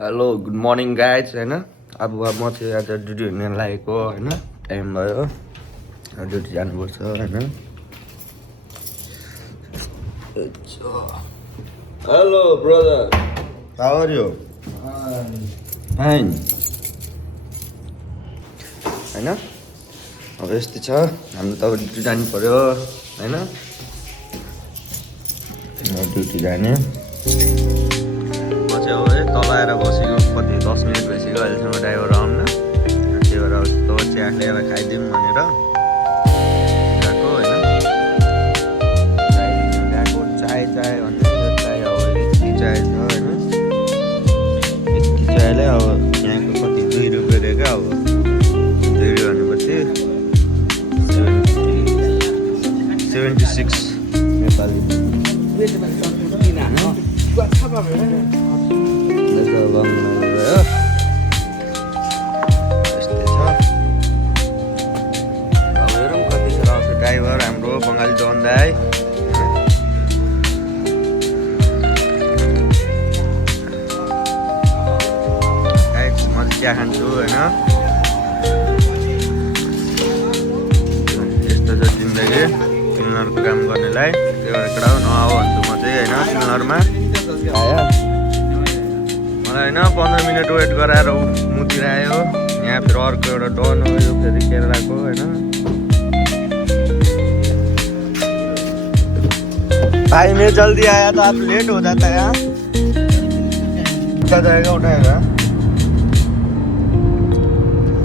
hello good morning guys होइन अब म चाहिँ आज ड्युटी हुने लागेको होइन टाइम भयो ड्युटी जानुपर्छ होइन hello brother how are you fine होइन अब यस्तै छ हाम्रो त ड्युटी जानु पऱ्यो होइन ड्युटी जाने अब है तल आएर बसेको कति 10 मिनट भइसक्यो अहिलेसम्म ड्राइभर आउन त्यही भएर अब चिया ल्याएर खाइदिउँ भनेर गएको होइन गएको चाय भन्ने चाय अब यति चाय छ होइन यति चायलाई अब यहाँको कति 2 रुपियाँ रहेको अब 2 रुपियाँ भनेपछि 76 नेपाली यस्तै छ अब हेरौँ कतिखेर आउँछ ड्राइभर हाम्रो बङ्गाली जन दाइ म चाहिँ चिया खान्छु होइन यस्तो छ जिन्दगी क्लिनरको काम गर्नेलाई त्यो भएर कडा नआऊ भन्छु म चाहिँ होइन क्लिनरमा आयो मलाई होइन 15 मिनट वेट गराएर मुतिर आयो यहाँ फेरि अर्को एउटा डन हो यो फेरि केरलाको होइन भाई मैं जल्दी आया तो आप लेट हो जाता है यहाँ उठा जाएगा उठाएगा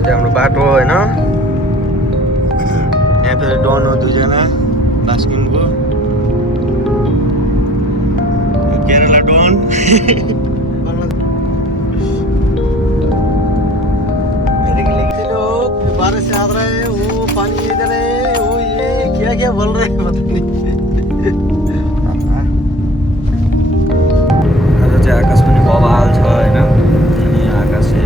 हाम्रो बाटो होइन यहाँ फेरि डन हो 2 जना बास्किनको केरला डन बारिश से आ रहा है वो पानी इधर है वो ये क्या क्या बोल रहे हैं पता नहीं आज चाहिँ आकाश पनि बवाल छ होइन अनि आकाश है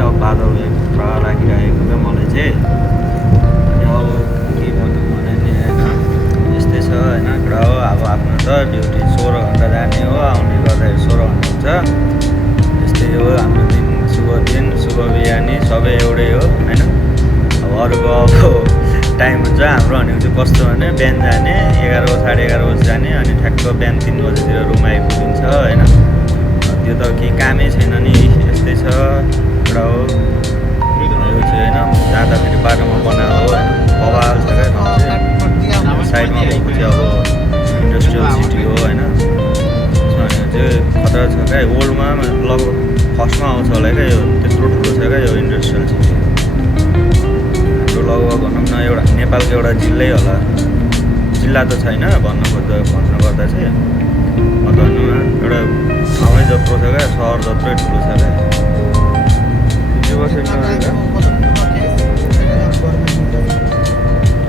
अब बादल पुरा लागिरहेको छ मलाई चाहिँ अनि अब के भनौँ भने नि होइन यस्तै छ होइन कडा हो अब आफ्नो त ड्युटी 16 घन्टा जाने हो आउने गर्दाखेरि 16 घन्टा हुन्छ यस्तै हो हाम्रो दिन शुभ बिहानी सबै एउटै हो होइन अब अरूको अब टाइम हुन्छ हाम्रो भनेको चाहिँ कस्तो भने बिहान जाने 11 साढे 11 बजी जाने अनि ठ्याक्क बिहान 3 बजीतिर रुम आइपुगिन्छ होइन त्यो त केही कामै छैन नि यस्तै छ एउटा हो यो चाहिँ होइन जाँदाखेरि बाटोमा बनाएको हो होइन बवाल छ क्या साइडमा भएको चाहिँ अब इन्डस्ट्रियल सिटी हो होइन त्यसमा भनेको चाहिँ खतरा छ क्या वर्ल्डमा लगभग फर्स्टमा आउँछ होला क्या यो त्यत्रो ठुलो छ क्या यो इन्डस्ट्रियल सिटी हाम्रो लगभग भनौँ न एउटा नेपालको एउटा जिल्लै होला जिल्ला त छैन भन्नुपर्दा चाहिँ भनौँ न एउटा ठाउँै जत्रो छ क्या सहर जत्रै ठुलो छ क्या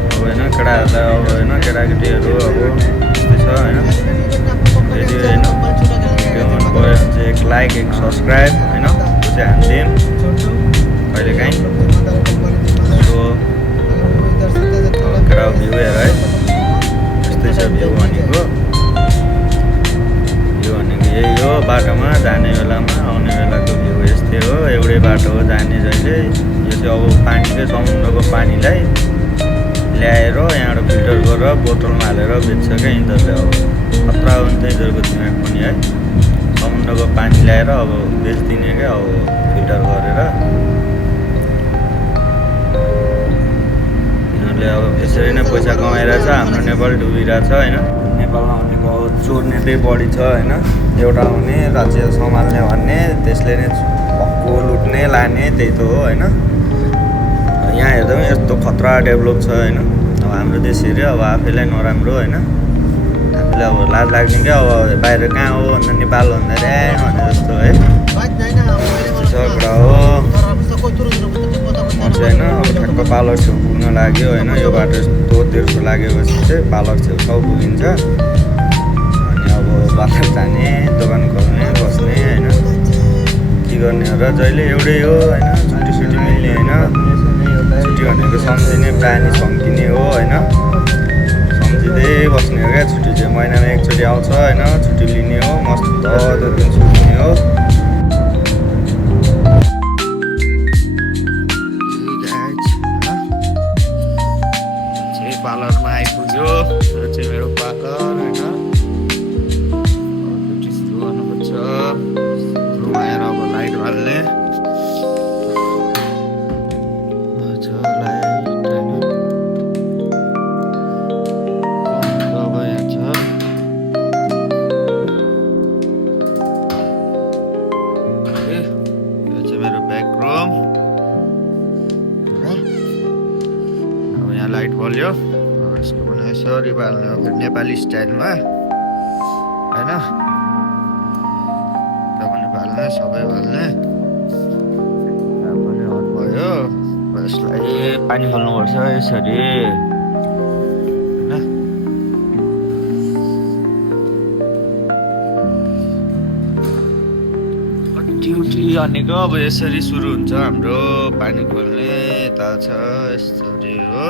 अब होइन केटाहरूलाई अब होइन केटाकेटीहरू अब यस्तै छ होइन फेरि होइन भिडियो मन पऱ्यो भने चाहिँ एक लाइक एक सब्सक्राइब होइन त्यो चाहिँ हानिदिउँ कहिलेकाहीँ सो केटा भ्यू हेर है यस्तै छ भ्यू भनेको यही हो बाटोमा जाने बेलामा आउने बेलाको भ्यू यस्तै हो एउटै बाटो हो जाने जहिले यो चाहिँ अब पानीकै समुद्रको पानीलाई ल्याएर यहाँबाट फिल्टर गरेर बोतलमा हालेर बेच्छ क्या यिनीहरूले अब खतरा हो नि त यिनीहरूको दिमाग पनि है समुद्रको पानी ल्याएर अब बेचिदिने क्या अब फिल्टर गरेर यिनीहरूले अब यसरी नै पैसा कमाइरहेछ हाम्रो नेपाल डुबिरहेछ होइन नेपालमा भनेको अब चोर्ने त्यही बढी छ होइन एउटा आउने राज्य सम्हाल्ने भन्ने त्यसले नै भक्कु लुट्ने लाने त्यही त हो होइन यहाँ हेर्दा पनि यस्तो खतरा डेभलप छ होइन अब हाम्रो देश हेऱ्यो अब आफैलाई नराम्रो होइन आफूलाई अब लाज लाग्ने क्या अब बाहिर कहाँ हो भन्दा नेपाल भन्दा रे भने जस्तो है छ कुरा हो म चाहिँ होइन अब ठ्याक्क पार्लर छेउ पुग्न लाग्यो होइन यो बाटो यस्तो तेर्सो लागेपछि चाहिँ पार्लर छेउ पुगिन्छ अनि अब बाटो जाने दोकान खोल्ने बस्ने होइन के गर्ने हो र जहिले एउटै हो होइन छुट्टी मिल्ने होइन छुट्टी भनेको सम्झिने प्राणी सम्किने हो होइन सम्झिँदै बस्ने हो क्या छुट्टी चाहिँ महिनामा एकचोटि आउँछ होइन छुट्टी लिने हो मस्त त्यो दिन सुत्ने हो बल्यो अब यसको पनि यसरी बाल्ने हो फेरि नेपाली स्टाइलमा होइन यता पनि बाल्ने सबै बाल्ने यहाँ पनि हट भयो अब यसलाई पानी फाल्नुपर्छ यसरी होइन ड्युटी भनेको अब यसरी सुरु हुन्छ हाम्रो पानी खोल्ने यता छ यसरी हो